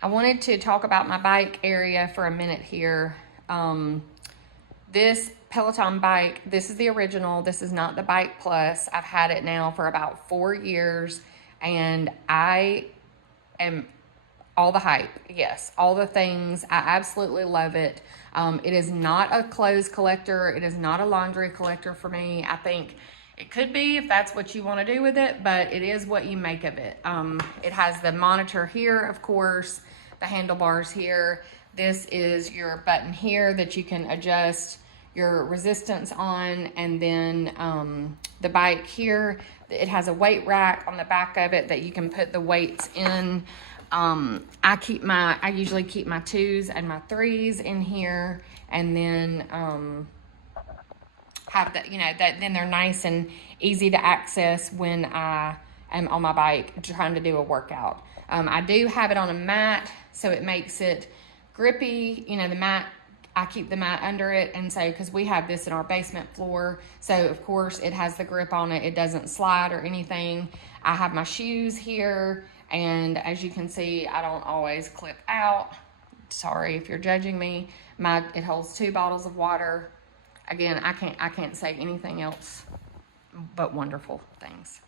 I wanted to talk about my bike area for a minute here. This Peloton bike, this is the original. This is not the Bike Plus. I've had it now for about 4 years, and I am all the hype. Yes, all the things. I absolutely love it. It is not a clothes collector. It is not a laundry collector for me. I think it could be if that's what you want to do with it, but it is what you make of it. It has the monitor here, of course, the handlebars here. This is your button here that you can adjust your resistance on, and then the bike here, it has a weight rack on the back of it that you can put the weights in. I usually keep my 2s and my 3s in here, and then have that, then they're nice and easy to access when I am on my bike trying to do a workout. I do have it on a mat, so it makes it grippy. The mat, I keep the mat under it, and so because we have this in our basement floor, so of course it has the grip on it. It doesn't slide or anything. I have my shoes here, and as you can see, I don't always clip out. Sorry if you're judging me. It holds 2 bottles of water. Again, I can't say anything else but wonderful things.